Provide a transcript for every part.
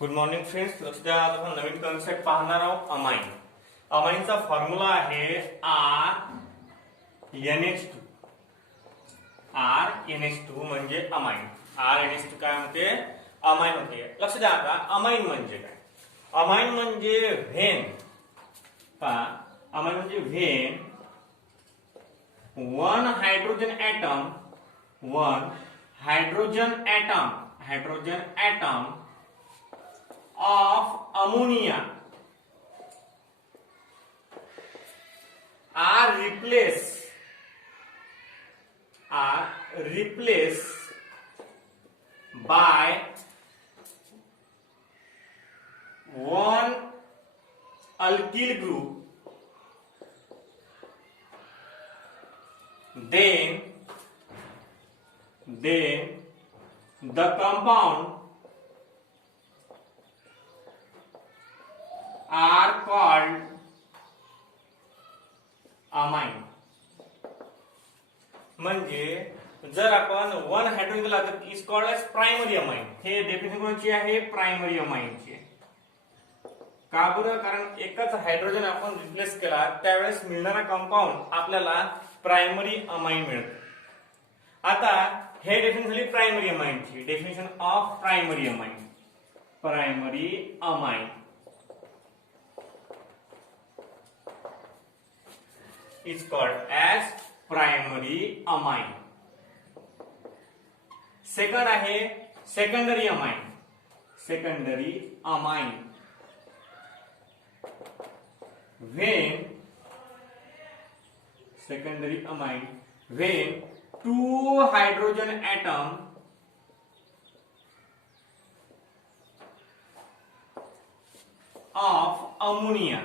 Good morning friends. लक्ष द्या, आज आपण नवीन कन्सेप्ट पाहणार आहोत. अमाइन. अमाइनचा फॉर्म्युला आहे RNH2. RNH2 म्हणजे अमाइन. RNH2 काय म्हणते? अमाइन होते. लक्ष द्या, आता अमाइन म्हणजे काय? अमाइन म्हणजे व्हेन. पहा, अमाइन म्हणजे when one hydrogen atom of ammonia are replaced by one alkyl group, then the compound are called amine. म्हणजे जर आपण वन हायड्रोजन दिला तर is called as primary amine. हे डेफिनेशन कोणची आहे? प्रायमरी अमाइनची. का बरं? कारण एकच हायड्रोजन आपण रिप्लेस केला त्यावेळेस मिळणारा कंपाऊंड आपल्याला प्रायमरी अमाइन मिळतो. आता हे डेफिनेशन झाली प्रायमरी अमाइनची. Definition of primary amine. Primary amine is called as primary amine. Second आहे secondary amine. Secondary amine when secondary amine when two hydrogen atom of ammonia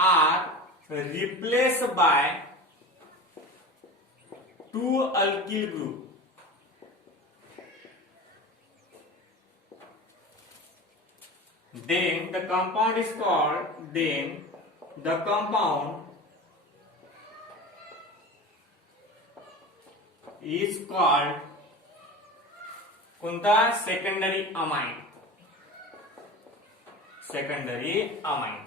are replaced by two alkyl group. Then the compound is called कोणता? Secondary amine. Secondary amine.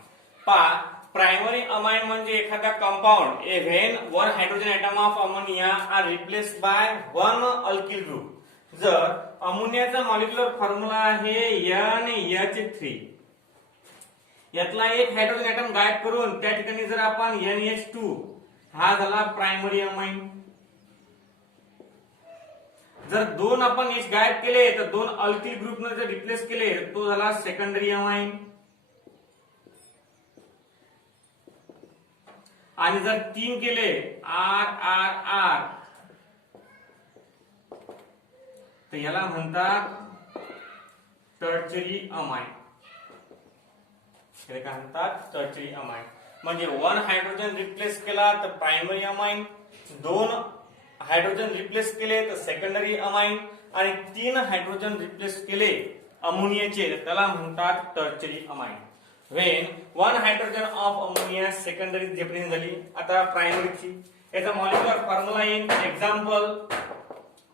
पहा, primary amine म्हणजे एखादा compound when one hydrogen atom of ammonia are replaced by one alkyl group. जर अमोनियाचा molecular formula आहे NH3, यातला एक hydrogen atom गायब करून त्या ठिकाणी जर आपण NH2 हा झाला प्रायमरी अमाइन. जर दोन आपण H गायब केले तर दोन अल्किल ग्रुप ने जर रिप्लेस केले तर तो झाला सेकंडरी अमाइन. आणि जर 3 केले R तर याला म्हणतात टर्चरी अमाइन. काय म्हणतात? Tertiary amine. म्हणजे वन हायड्रोजन रिप्लेस केला तर प्रायमरी अमाइन, दोन हायड्रोजन रिप्लेस केले तर सेकंडरी अमाइन, आणि 3 हायड्रोजन रिप्लेस केले अमोनियाचे त्याला म्हणतात tertiary amine. when one hydrogen of ammonia secondary definition झाली. आता प्रायमरीची याचा मॉलिक्युलर फॉर्म्युला येईल. Example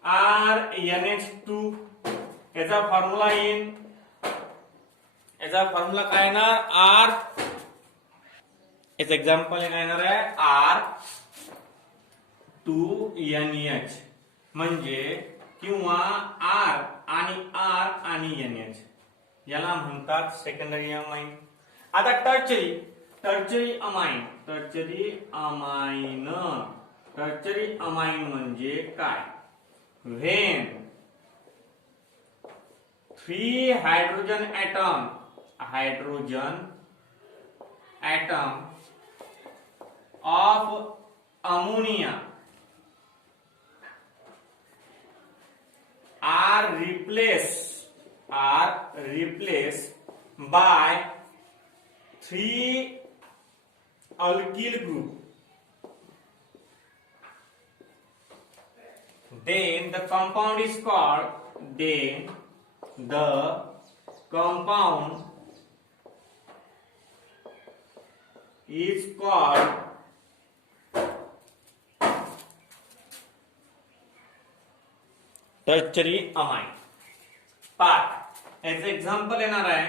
RNH2. याचा फॉर्म्युला येईल. याचा फॉर्म्युला काय येणार? याचा एक्झाम्पल काय येणार आहे? R2NH म्हणजे किंवा R आणि NH याला म्हणतात सेकंडरी अमाइन. आता टर्चरी अमाइन म्हणजे काय? When 3 hydrogen atom of ammonia are replaced by 3 alkyl group. Then the compound is called tertiary amine. Path याचं एक्झाम्पल येणार आहे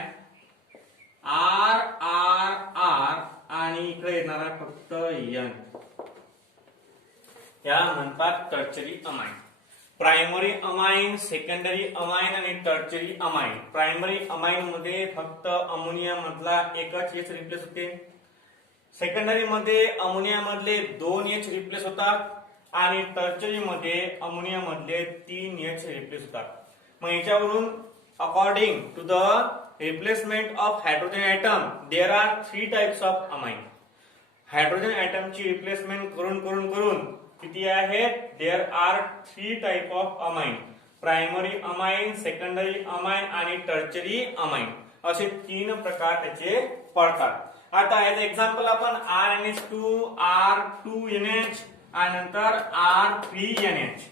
आर आर आर आणि इकडे येणार आहे फक्त एन. या म्हणतात tertiary amine. Primary amine, secondary amine आणि टर्चरी अमाइन. प्रायमरी अमाइन मध्ये फक्त अमोनिया मधला एकच H रिप्लेस होते. सेकंडरी मध्ये अमोनिया मधले 2 H रिप्लेस होतात आणि टर्चरी मध्ये अमोनिया मधले 3 H रिप्लेस होतात. मग याच्यावरून according to the replacement of hydrogen atom there are 3 types of amine. Hydrogen एटमची रिप्लेसमेंट करून किती आहेत? There are 3 type of amine. Primary amine, secondary amine आणि टर्चरी अमाइन असे 3 प्रकार त्याचे पडतात. आता याचं एक्झाम्पल आपण RNH2, R2NH आणि नंतर R3NH.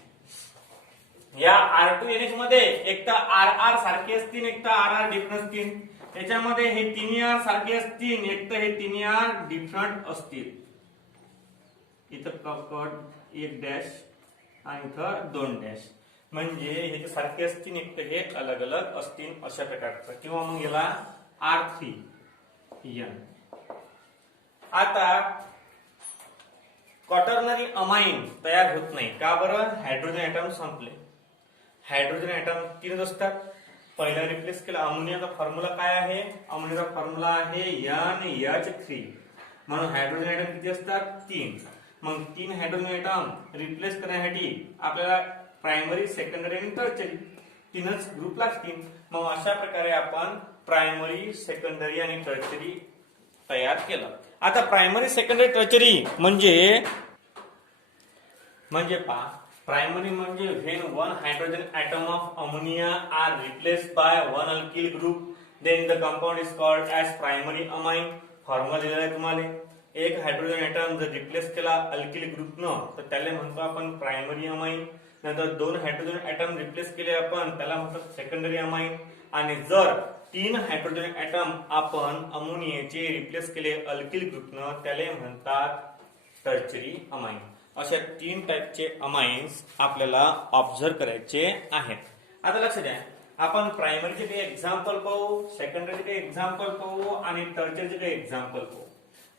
या R2NH मध्ये एक तर RR सारखे असतील, एक तर RR डिफरंट असतील. त्याच्यामध्ये हे 3 R सारखे असतील, एक तर हे 3 R डिफरंट असतील. इथं कट 1 डॅश आणि इथं 2 डॅश म्हणजे हे सारखे असतील, एक तर हे अलग अलग असतील अशा प्रकारचं. किंवा मग याला R3N. आता क्वाटर्नरी अमाइन तयार होत नाही का बरं? हायड्रोजन एटम संपले. हायड्रोजन एटम 3 असतात. पहिला रिप्लेस केला. अमोनियाचा फॉर्म्युला काय आहे? अमोनियाचा फॉर्म्युला आहे NH3. म्हणून हायड्रोजन एटम किती असतात? 3. मग 3 हायड्रोजन एटम रिप्लेस करण्यासाठी आपल्याला प्रायमरी, सेकंडरी आणि टर्चरी 3च ग्रुप लागतील. मग अशा प्रकारे आपण प्रायमरी, सेकंडरी आणि टर्चरी तयार केलं. आता प्रायमरी, सेकंडरी, टर्चरी म्हणजे पहा, प्रायमरी म्हणजे when 1 hydrogen atom of ammonia are replaced bye 1 alkyl group then the compound is called as primary amine. Formula दिलेला आहे तुम्हाला. एक हायड्रोजन एटम जर रिप्लेस केला अल्किल ग्रुपनं तर त्याला म्हणतो आपण प्रायमरी अमाइन. नंतर 2 हायड्रोजन एटम रिप्लेस केले आपण त्याला म्हणतो सेकंडरी अमाइन. आणि जर 3 हायड्रोजन एटम आपण अमोनियाचे रिप्लेस केले अल्किल ग्रुपनं त्याला म्हणतात टर्चरी अमाइन. अशा 3 टाइपचे अमाइन्स आपल्याला ऑब्झर्व करायचे आहेत. आता लक्ष द्या, आपण प्रायमरीचे काही एक्झाम्पल पाहू, सेकंडरीचे काही एक्झाम्पल पाहू आणि टर्चरीचे काही एक्झाम्पल पाहू.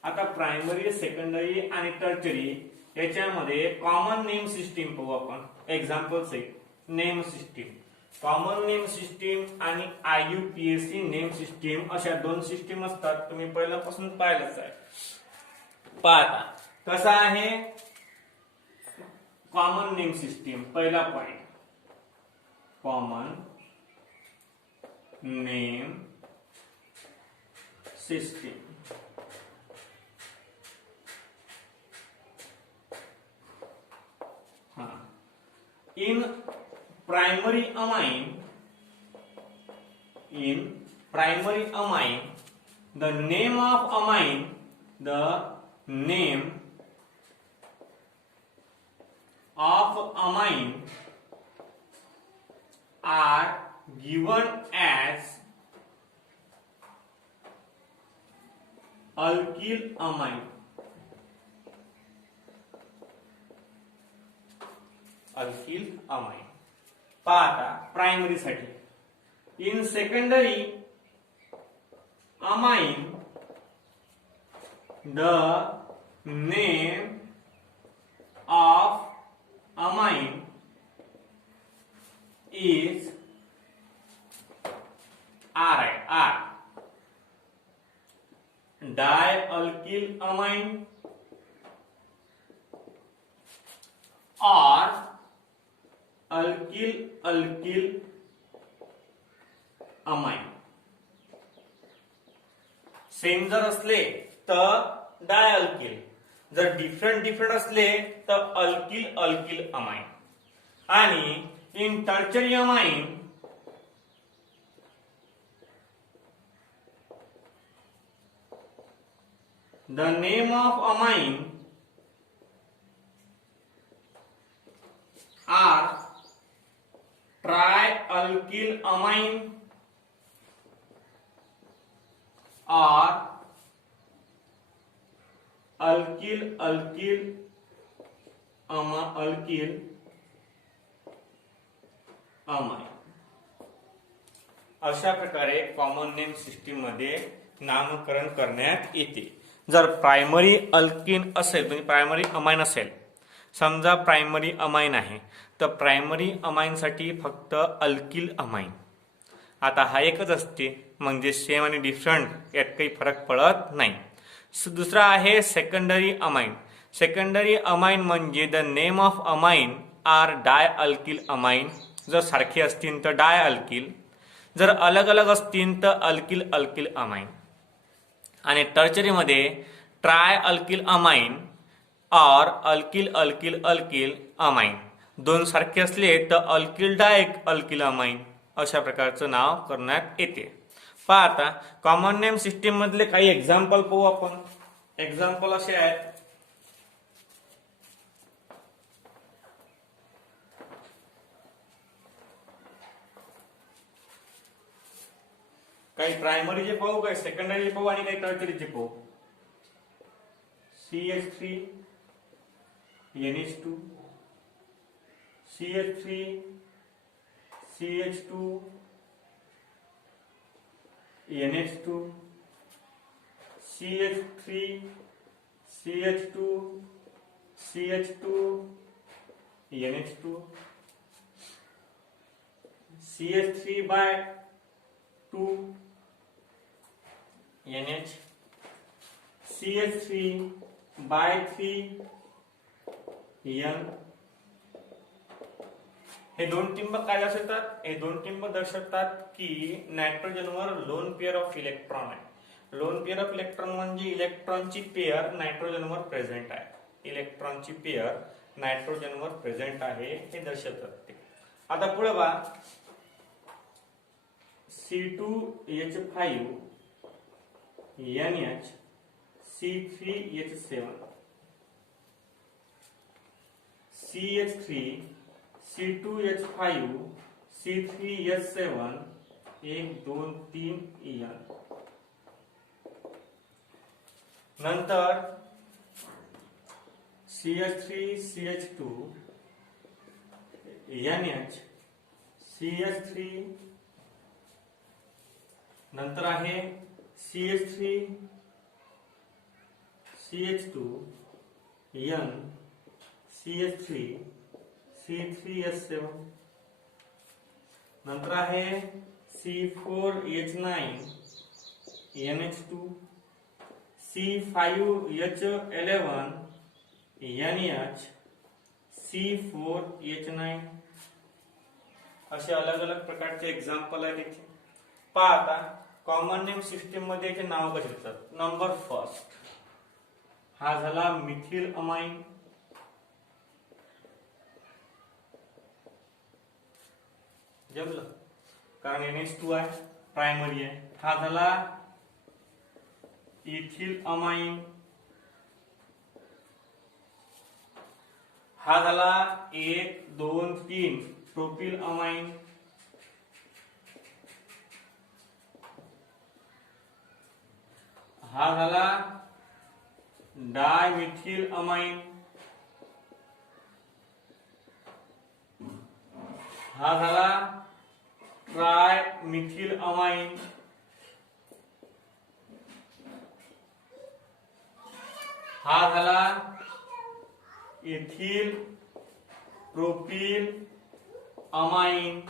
आता प्रायमरी, सेकंडरी आणि टर्चरी याच्यामध्ये कॉमन नेम सिस्टीम पाहू आपण. एक्झाम्पल्स आहे name system, common name system आणि IUPAC नेम सिस्टीम अशा 2 सिस्टीम असतात. तुम्ही पहिल्यापासून पाहिलंच आहे. पाहता कसा आहे कॉमन नेम सिस्टीम. पहिला point common name system. In primary amine, the name of amine are given as alkyl amine. Alkyl amine. पाहता प्रायमरी साठी. In secondary amine the name of amine is R. Dialkyl amine or alkyl amine. Same जर असले तर dialkyl, जर different असले तर alkyl amine. आणि in tertiary amine the name of amine are trialkyl amine or alkyl amine. अशा प्रकारे common name system मध्ये नामकरण करण्यात येते. जर प्रायमरी अल्किन असेल म्हणजे प्रायमरी अमाइन असेल, समजा प्रायमरी अमाइन आहे तर प्रायमरी अमाइन साठी फक्त अल्किल अमाइन. आता हा एकच असते म्हणजे सेम आणि डिफरंट यात काही फरक पडत नाही. दुसरा आहे सेकंडरी अमाइन. सेकंडरी अमाइन म्हणजे the name of amine are dialkyl amine. जर सारखे असतील तर डाय अल्किल, जर अलग अलग असतील तर अल्किल अल्किल अमाइन. आणि टर्चरी मध्ये ट्राय अल्किल अमाइन और अल्किल अल्किल अल्किल अमाइन. दोन सारखे असले तर अल्किल डाय अल्किल अमाइन अशा प्रकारचं नाव करण्यात येते. पहा आता कॉमन नेम सिस्टीम मधले काही एक्झाम्पल पाहू आपण. एक्झाम्पल असे आहेत, काही प्रायमरीचे पाहू, काही सेकंडरीचे पाहू आणि काही टर्चरीचे पाहू. CH3 NH2 CH3 CH2 NH2 CH3 CH2 CH2 NH2 CH3 by 2 NH CH3 by 3 N. हे दोन टिंब काय दर्शवतात? हे दोन टिंब दर्शवतात की नायट्रोजनवर लोन पेअर ऑफ इलेक्ट्रॉन आहे. लोन पेअर ऑफ इलेक्ट्रॉन म्हणजे इलेक्ट्रॉनची पेअर नायट्रोजनवर प्रेझेंट आहे. इलेक्ट्रॉनची पेअर नायट्रोजनवर प्रेझेंट आहे हे दर्शवतात ते. आता पुढे बघा, C2H5 NH C3H7 CH3 C2H5 C3H7 1 2 3 N. नंतर CH3 CH2 NH CH3, नंतर आहे CH3 CH2 N CH3 C3H7, नंतर आहे C4H9 NH2 C5H11 NH C4H9. असे अलग अलग प्रकारचे एक्झाम्पल आहेत इथे. पहा आता कॉमन नेम सिस्टीम मध्ये याचे नाव कसे येतात. नंबर फर्स्ट हा झाला मिथिल अमाइन. जमलं, कारण NH2 आहे, प्रायमरी आहे. हा झाला इथिल अमाइन. हा झाला 1 2 3 प्रोपिल अमाइन. हा झाला डायमिथिल अमाइन. हा झाला ट्राय मिथिल अमाइन. हा झाला इथिल प्रोपिल अमाइन.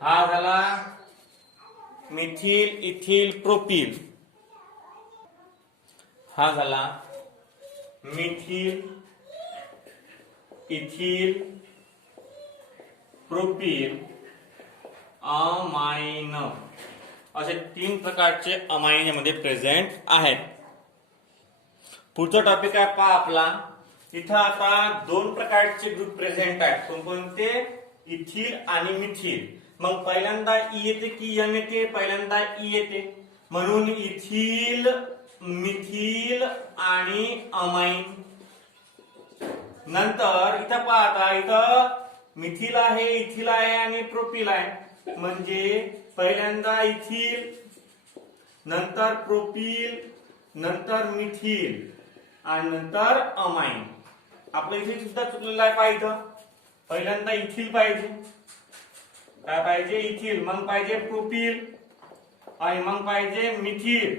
हा झाला मिथिल इथिल प्रोपिल. हा झाला मिथिल इथिल प्रोपिल अमाइन. असे 3 प्रकारचे अमाइन यामध्ये प्रेझेंट आहेत. पुढचा टॉपिक आहे पहा आपला. इथं आता 2 प्रकारचे ग्रुप प्रेझेंट आहेत. कोणते? इथिल आणि मिथिल. मग पहिल्यांदा ई येते की एन येते? पहिल्यांदा ई येते, म्हणून इथिल मिथिल आणि अमाइन. नंतर इथं पहा, आता इथं मिथिल आहे, इथिल आहे आणि प्रोपिल आहे. म्हणजे पहिल्यांदा इथिल, नंतर प्रोपिल, नंतर मिथिल आणि नंतर अमाइन. आपलं इथे सुद्धा चुकलेलं आहे. पाहिजे पहिल्यांदा इथिल पाहिजे, काय पाहिजे इथिल, मग पाहिजे प्रोपिल आणि मग पाहिजे मिथिल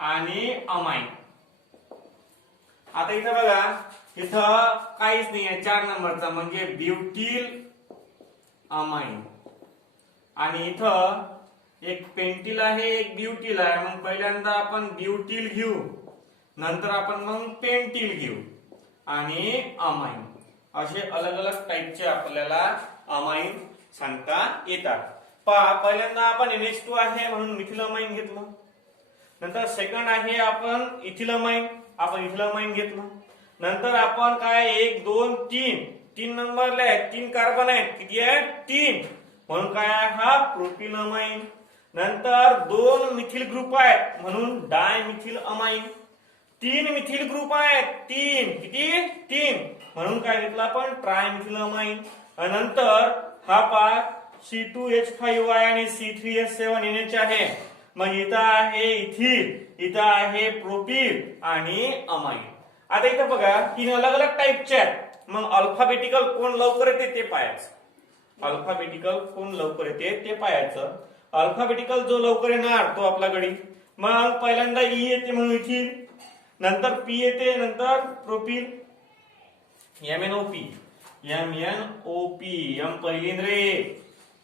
आणि अमाइन. आता इथं बघा, इथं काहीच नाही आहे 4 नंबरचा म्हणजे ब्युटिल अमाइन. आणि इथं एक पेंटिल आहे एक ब्युटिल आहे. मग पहिल्यांदा आपण ब्युटिल घेऊ, नंतर आपण मग पेंटिल घेऊ आणि अमाइन. असे अलग अलग टाईपचे आपल्याला अमाइन सांगता येतात. पहा, पहिल्यांदा आपण NH2 आहे म्हणून मिथिल अमाइन घेतलं. नंतर सेकंड आहे आपण इथिल अमाइन, आपण इथिल अमाइन घेतलं. नंतर आपण काय 1 2 3 नंबरला आहेत, 3 कार्बन आहेत. किती आहेत? 3. म्हणून काय आहे हा प्रोपिल अमाइन. नंतर 2 मिथिल ग्रुप आहेत म्हणून डायमिथिल अमाइन. 3 मिथिल ग्रुप आहेत, 3 किती 3 म्हणून काय घेतलं आपण ट्रायमिथिल अमाइन. नंतर हा पार्ट C2H5 आहे आणि C3H7 NH आहे. मग इथं आहे इथिल, इथं आहे प्रोपिल आणि अमाइन. आता इथं बघा 3 अलग अलग टाईपचे आहेत. मग अल्फाबेटिकल कोण लवकर येते ते पाहायचं. अल्फाबेटिकल कोण लवकर येते ते पाहायचं. अल्फाबेटिकल जो लवकर येणार तो आपला गडी. मग पहिल्यांदा ई येते म्हणून इथिल, नंतर पी येते, नंतर प्रोपिल MnOP MnOP एम पहिली रे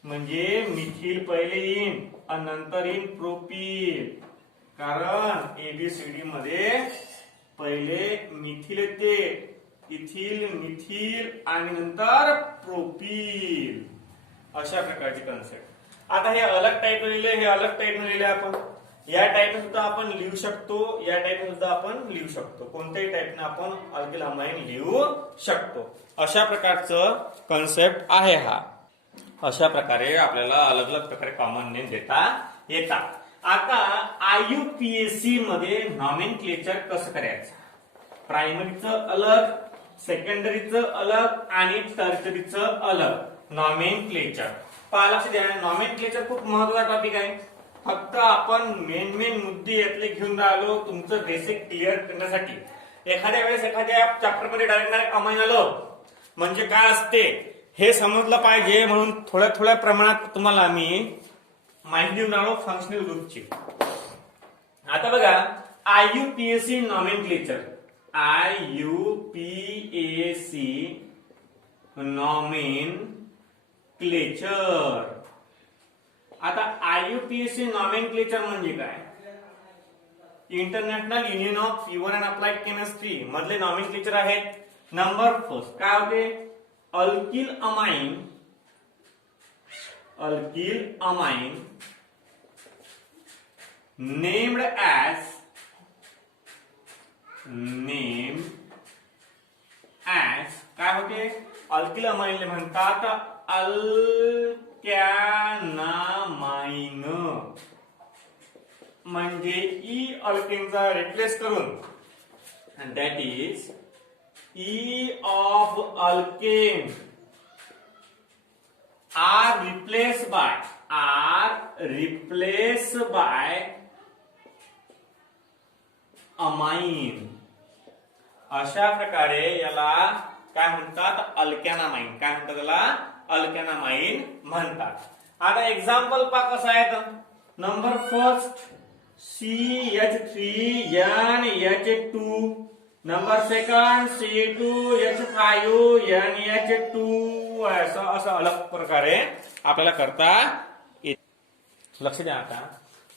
म्हणजे मिथिल पहिले येईन आणि नंतर येईन प्रोपिल. कारण ABCD मध्ये पहिले मिथिल येते, इथिल मिथिल आणि नंतर प्रोपिल. अशा प्रकारची कन्सेप्ट. आता हे अलग टाईप लिहिले, हे अलग टाईप लिहिले. आपण या टाईपने सुद्धा आपण लिहू शकतो, या टाईपने सुद्धा आपण लिहू शकतो. कोणत्याही टाईपने आपण अल्किल अमाइन लिहू शकतो. अशा प्रकारचं कन्सेप्ट आहे हा. अशा प्रकारे आपल्याला अलग अलग प्रकारे कॉमन नेम देता येतात. आता IUPAC मध्ये नॉमेनक्लेचर कसं करायचं. प्रायमरीचं अलग, सेकंडरीचं अलग आणि टर्शरीचं अलग नॉमेनक्लेचर. लक्ष द्या, नॉमेनक्लेचर खूप महत्त्वाचा टॉपिक आहे. फक्त आपण मेन मुद्दे यातले घेऊन राहिलो तुमचं बेसिक क्लिअर करण्यासाठी. एखाद्या वेळेस एखाद्या चॅप्टर मध्ये डायरेक्ट अमाइन आलं म्हणजे काय असते हे समजलं पाहिजे, म्हणून थोड्या प्रमाणात तुम्हाला मी माहिती देऊन राहिलो फंक्शनल ग्रुपची. आता बघा IUPAC नॉमेनक्लेचर, IUPAC नॉमेनक्लेचर. आता IUPAC नॉमेनक्लेचर म्हणजे काय? International union of pure and applied chemistry मधले नॉमेनक्लेचर आहेत. नंबर फर्स्ट काय होते? अल्किल अमाइन named as काय होते? अल्किल अमाइन म्हणतात अल्कॅनामाइन. म्हणजे ई अल्केनचा रिप्लेस करून, that is E of alkane are replaced by amine. अशा प्रकारे याला काय म्हणतात? अल्कॅनामाइन. काय म्हणतात त्याला? अल्कॅनामाइन म्हणतात. आता एक्झाम्पल पहा कसं आहे. Number first CH3NH2, number second C2H5NH2. असं अलग प्रकारे आपल्याला करता येते. लक्ष द्या. आता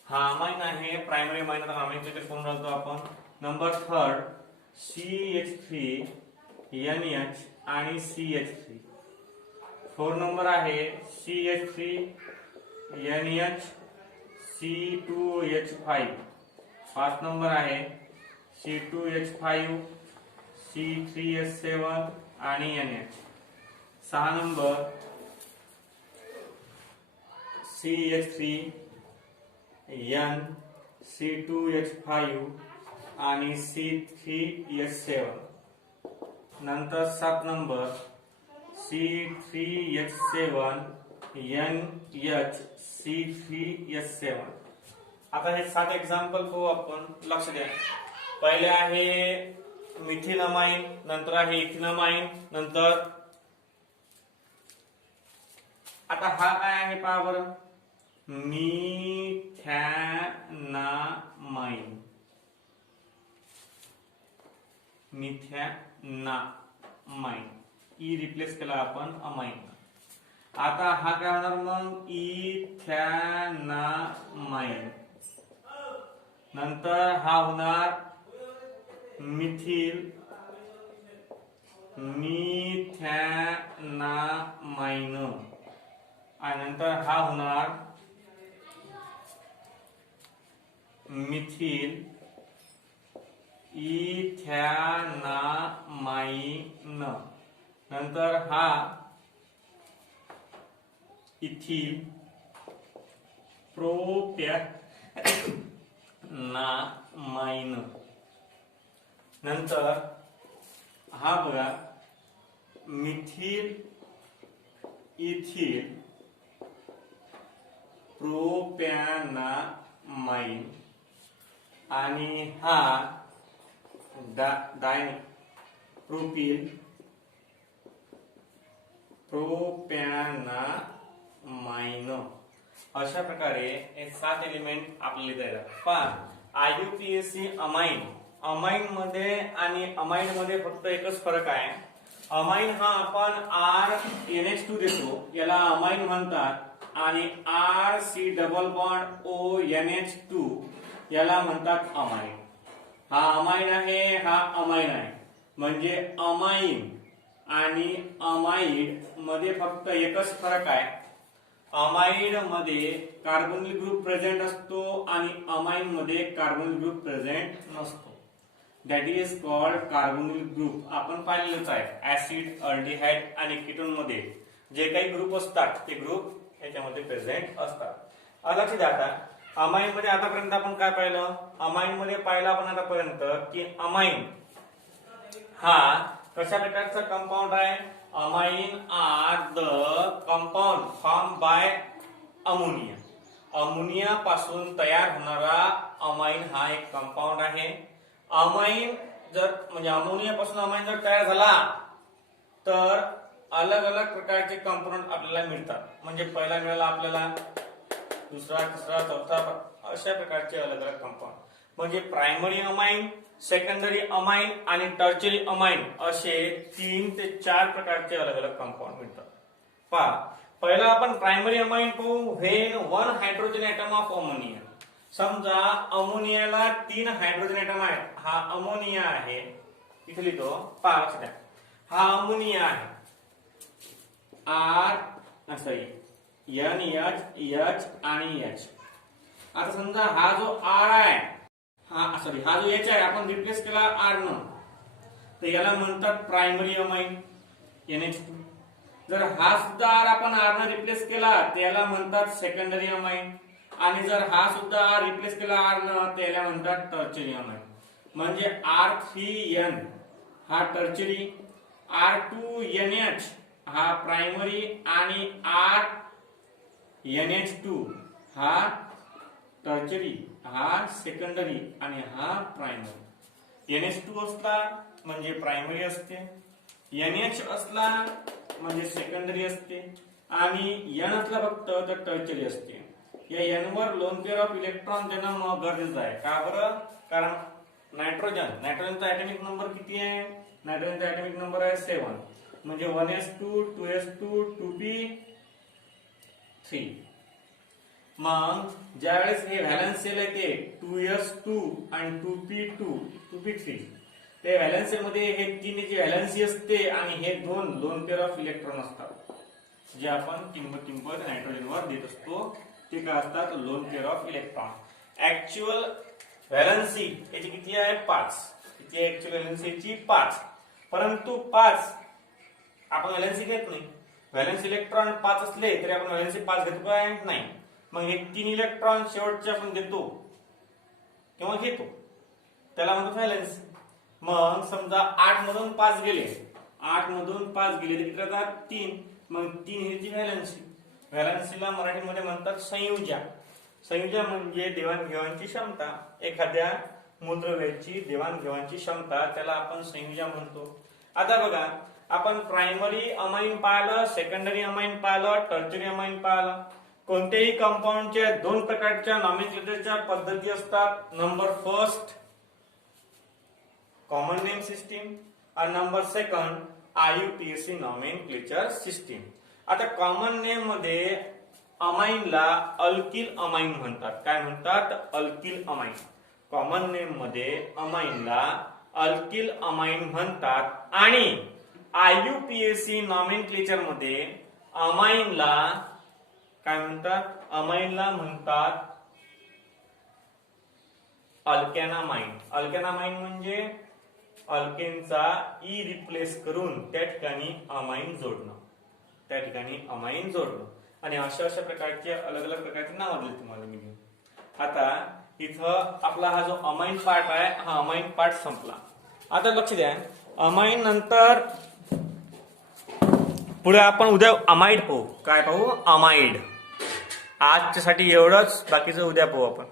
हा अमाइन आहे प्रायमरी अमाइन. आता नॉमेनक्लेचर करून राहतो आपण. नंबर थर्ड CH3NH आणि CH3. 4 नंबर आहे CH3NH C2H5. 5 नंबर आहे C2H5 C3H7 आणि NH. 6 नंबर CH3N C2H5 आणि C3H7. नंतर 7 नंबर C3H7NH C3H7. आता हे 7 एक्झाम्पल पाहू आपण. लक्ष द्या. पहिले आहे मिथिल अमाइन, नंतर आहे इथिल अमाइन, नंतर आता हा काय आहे पहा बरं, मिथॅनामाइन. मिथॅनामाइन ई रिप्लेस केला आपण अमाइन. आता हा काय होणार मग, इथॅनामाइन. नंतर हा होणार मिथिल मिथॅनामाइन. आणि नंतर हा होणार मिथिल इथॅनामाइन. नंतर हा इथिल प्रोपॅनामाइन. नंतर हा बघा मिथिल इथिल प्रोपॅनामाइन. आणि हा प्रोपिल प्रोपॅनामाइन. अशा प्रकारे हे 7 एलिमेंट आपल्याला द्यायला. पहा IUPAC अमाइन, अमाइन मध्ये आणि अमाइन मध्ये फक्त एकच फरक आहे. अमाइन हा आपण RNH2 देतो, याला अमाइन म्हणतात. आणि RC डबल बॉन्ड ONH2 याला म्हणतात अमाइन. हा अमाइन आहे, हा अमाइन आहे. म्हणजे अमाइन आणि अमाइड मध्ये फक्त एकच फरक आहे. अमाइड मध्ये कार्बोनिल ग्रुप प्रेझेंट असतो आणि अमाइन मध्ये कार्बोनिल ग्रुप प्रेझेंट नसतो. That is called carbonyl group. आपण पाहिलेलंच आहे ऍसिड, अल्डिहाइड आणि कीटोन मध्ये जे काही ग्रुप असतात ते ग्रुप याच्यामध्ये प्रेझेंट असतात. लक्षात द्या. आता अमाइन मध्ये आतापर्यंत आपण काय पाहिलं, अमाइन मध्ये पाहिलं आपण आतापर्यंत की अमाइन हा कशा प्रकारचा कंपाऊंड आहे. Amine are the compound form by ammonia. Ammonia पासून तयार होणारा अमाइन हा एक कंपाऊंड आहे. अमाइन जर म्हणजे अमोनिया पासून अमाइन जर तयार झाला तर अलग अलग प्रकारचे कंपोनंट आपल्याला मिळतात. म्हणजे पहिला मिळाला आपल्याला, दुसरा, तिसरा, चौथा, अशा प्रकारचे अलग अलग कंपाऊंड. म्हणजे प्रायमरी अमाइन, सेकंडरी अमाइन आणि टर्शरी अमाइन असे 3 ते 4 प्रकारचे अलग अलग कंपाऊंड मिळतात. पहा पहिला आपण प्रायमरी अमाइन पाहू. When 1 hydrogen atom of ammonia. समजा अमोनियाला 3 हायड्रोजन ॲटम आहेत. हा अमोनिया आहे, इथे लिहितो. पहा लक्षात द्या, हा अमोनिया आहे. NH आणि H. आता समजा हा जो R आहे, हा जो H आहे आपण रिप्लेस केला R न, तर याला म्हणतात प्रायमरी अमाइन NH2. जर हा सुद्धा R आपण R न रिप्लेस केला तर याला म्हणतात सेकंडरी अमाइन. आणि जर हा सुद्धा R रिप्लेस केला R न तर याला म्हणतात टर्शरी अमाइन. म्हणजे R3N हा टर्शरी, R2NH हा प्रायमरी आणि RNH2 हा टर्शरी, हा सेकंडरी आणि हा प्रायमरी. NH2 असला म्हणजे प्रायमरी असते, NH असला म्हणजे सेकंडरी असते आणि N असला फक्त तर टर्शरी असते. या N वर लोन पेअर ऑफ इलेक्ट्रॉन देणं गरजेचं आहे. का बरं? कारण नायट्रोजनचा ऍटॉमिक नंबर किती आहे? नायट्रोजनचा ऍटॉमिक नंबर आहे 7. म्हणजे 1s2 2s2 2p3. मग ज्यावेळेस हे व्हॅलन्स सेल येते 2s2 आणि 2p3, ते व्हॅलन्स सेल मध्ये हे 3 ची व्हॅलन्सी असते आणि हे 2 लोन पेअर ऑफ इलेक्ट्रॉन असतात, जे आपण किंमत नायट्रोजनवर देत असतो. ते काय असतात? Lone pair of electron. Actual valency याची किती आहे? 5. किती आहे ऍक्च्युअल व्हॅलन्सीची? 5. परंतु 5 आपण व्हॅलन्सी घेत नाही. व्हॅलन्स इलेक्ट्रॉन 5 असले तरी आपण व्हॅलन्सी 5 घेतो काय? नाही. मग हे 3 इलेक्ट्रॉन शेवटचे आपण देतो किंवा घेतो, त्याला म्हणतो व्हॅलन्सी. मग समजा 8 मधून 5 गेले, 8 मधून 5 गेले तर किती राहतात? 3. मग 3 ही व्हॅलन्सी. व्हॅलन्सीला मराठीमध्ये म्हणतात संयुजा. संयुजा म्हणजे देवाणघेवाणची क्षमता. एखाद्या मूलद्रव्याची देवाणघेवाणची क्षमता, त्याला आपण संयुजा म्हणतो. आता बघा आपण प्रायमरी अमाइन पाहिलं, सेकंडरी अमाइन पाहिलं, टर्चरी अमाइन पाहिलं. कोणत्याही कंपाऊंडच्या दोन प्रकारच्या नॉमेनक्लेचरच्या पद्धती असतात. Number first common name system आणि number second IUPAC nomenclature system. आता कॉमन नेम मध्ये अमाइनला अल्किल अमाइन म्हणतात. काय म्हणतात? Alkyl amine. कॉमन नेम मध्ये अमाइनला अल्किल अमाइन म्हणतात आणि IUPAC नॉमेनक्लेचर मध्ये अमाइनला काय म्हणतात? अमाइनला म्हणतात अल्कॅनामाइन. अल्कॅनामाइन म्हणजे अल्केनचा ई रिप्लेस करून त्या ठिकाणी अमाइन जोडणं, त्या ठिकाणी अमाइन जोडणं. आणि अशा प्रकारचे अलग अलग प्रकारचे नाव दिले तुम्हाला मी. आता इथं आपला हा जो अमाइन पार्ट आहे, हा अमाइन पार्ट संपला. आता लक्ष द्या, अमाइन नंतर पुढे आपण उद्या अमाइड पाहू. काय पाहू? अमाइड. आजच्यासाठी एवढंच, बाकीचं उद्या पाहू आपण.